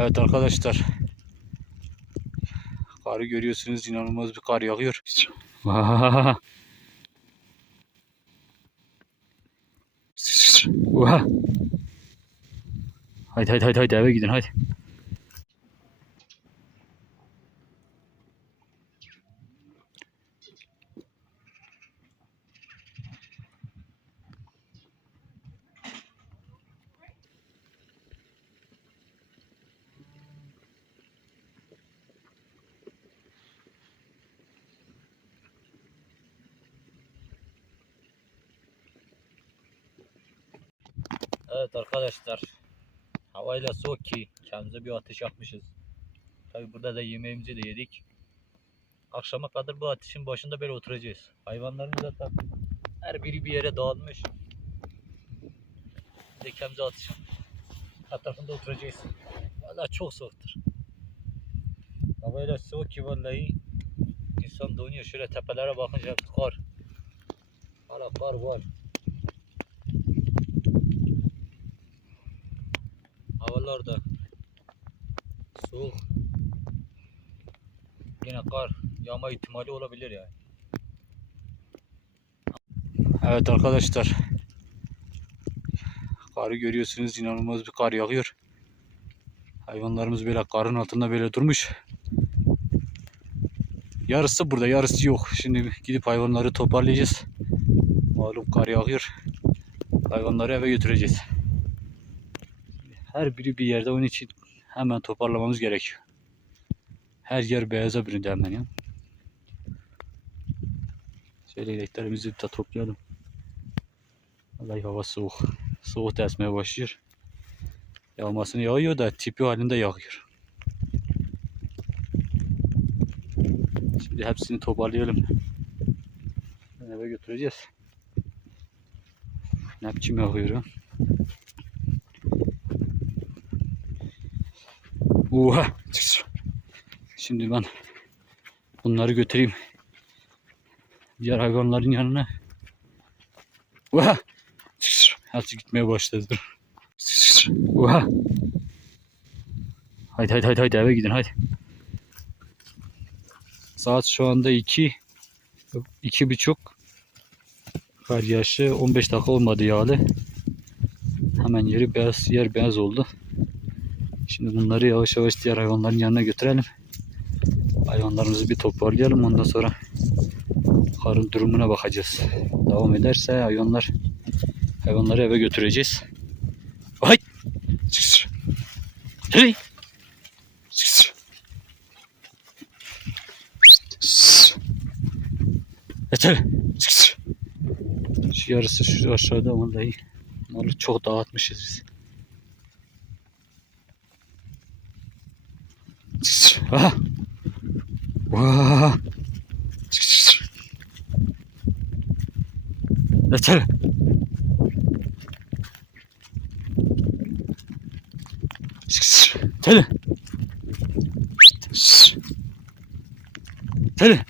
Evet arkadaşlar. Karı görüyorsunuz inanılmaz bir kar yağıyor. Haydi haydi haydi haydi eve gidin haydi. Evet arkadaşlar. Havayla soğuk ki kendimize bir ateş yakmışız. Tabi burada da yemeğimizi de yedik. Akşama kadar bu ateşin başında böyle oturacağız. Hayvanlarımız zaten her biri bir yere dağılmış. Biz de kendimize ateşin etrafında oturacağız. Vallahi çok soğuktur. Havayla soğuk ki vallahi insan donuyor. Şöyle tepelere bakınca kar. Hala kar var. Havalar da soğuk. Yine kar yağma ihtimali olabilir yani. Evet arkadaşlar. Karı görüyorsunuz inanılmaz bir kar yağıyor. Hayvanlarımız böyle karın altında böyle durmuş. Yarısı burada yarısı yok. Şimdi gidip hayvanları toparlayacağız. Malum kar yağıyor. Hayvanları eve götüreceğiz. Her biri bir yerde onun için hemen toparlamamız gerekiyor. Her yer beyaza büründü hemen ya. Şöyle ineklerimizi de toplayalım. Vallahi hava soğuk. Soğuk da esmeye başlıyor. Yağmasını yağıyor da tipi halinde yağıyor. Şimdi hepsini toparlayalım. Eve götüreceğiz. Ne biçim yağıyor ha? Oha. Şimdi ben bunları götüreyim. Diğer hayvanların yanına. Oha. Hepsi gitmeye başladı. Oha. Haydi haydi haydi haydi eve gidin haydi. Saat şu anda 2 iki buçuk. Kar yağışı 15 dakika olmadı yağlı. Hemen yeri beyaz yer beyaz oldu. Şimdi bunları yavaş yavaş diğer hayvanların yanına götürelim. Hayvanlarımızı bir toparlayalım. Ondan sonra karın durumuna bakacağız. Devam ederse hayvanlar hayvanları eve götüreceğiz. Ay! Hey! Yeter. Şu yarısı şu aşağıda vallahi malı çok dağıtmışız biz. Ah. Vah. Yeter. Tele. Tele.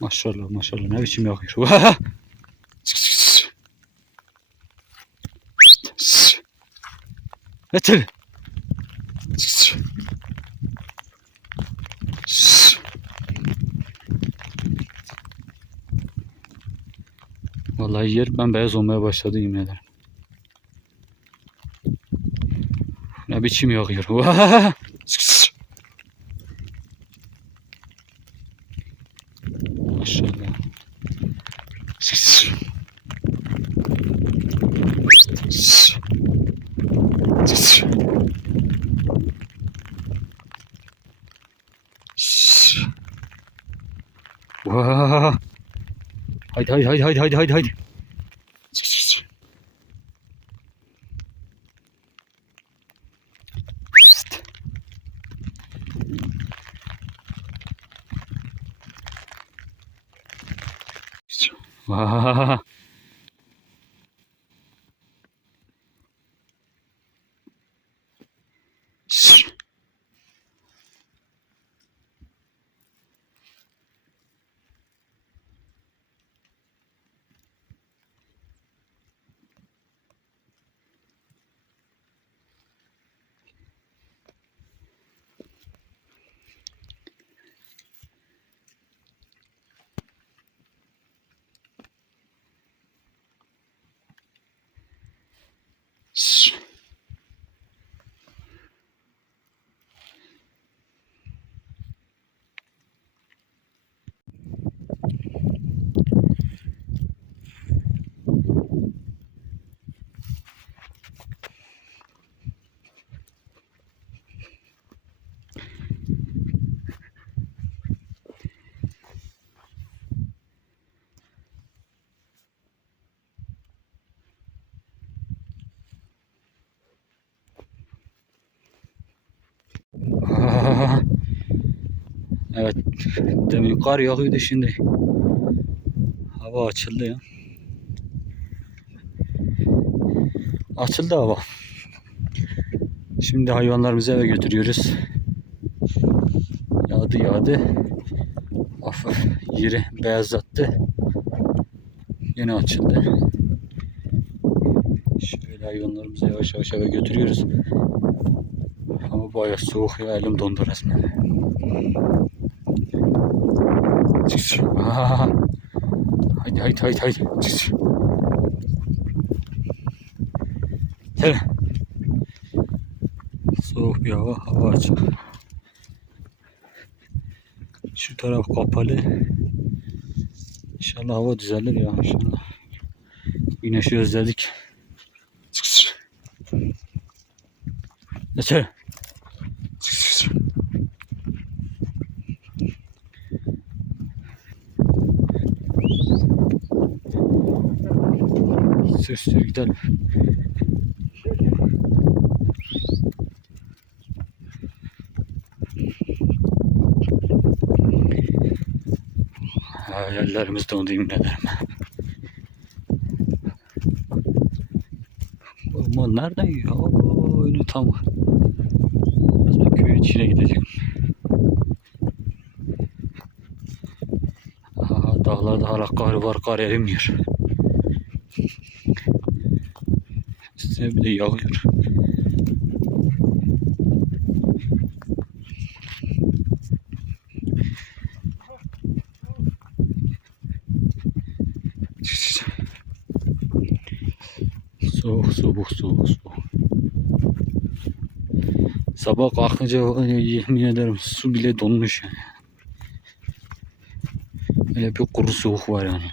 Maşallah maşallah ne biçim yakıyor. Yeter. Vallahi yer ben beyaz olmaya başladı yemin. Ne biçim yakıyor. し。し。わあ。はいはいはいはいはいはいはい。わあ。Aha. Evet. Demin kar yağıyordu şimdi. Hava açıldı ya. Açıldı hava. Şimdi hayvanlarımızı eve götürüyoruz. Yağdı yağdı. Hafif yeri beyazlattı. Yine açıldı. Şöyle hayvanlarımızı yavaş yavaş eve götürüyoruz. Bayağı soğuk ya elim dondu resmen. Haydi haydi haydi haydi. Gel. Soğuk bir hava, hava açık. Şu taraf kapalı. İnşallah hava düzelir ya inşallah. Güneşi özledik. Yeter. Sür sür gidelim. Hayallerimiz dondu yemin ederim. Aman nereden ya? Oo, tam. Biraz ben köyün içine gideceğim. Aha, dağlarda hala kar var, kar erimiyor. Üstüne bir de yağıyor. Soğuk, soğuk, soğuk, soğuk. Sabah kalkınca ya, yemin ederim su bile donmuş yani. Öyle bir kuru soğuk var yani.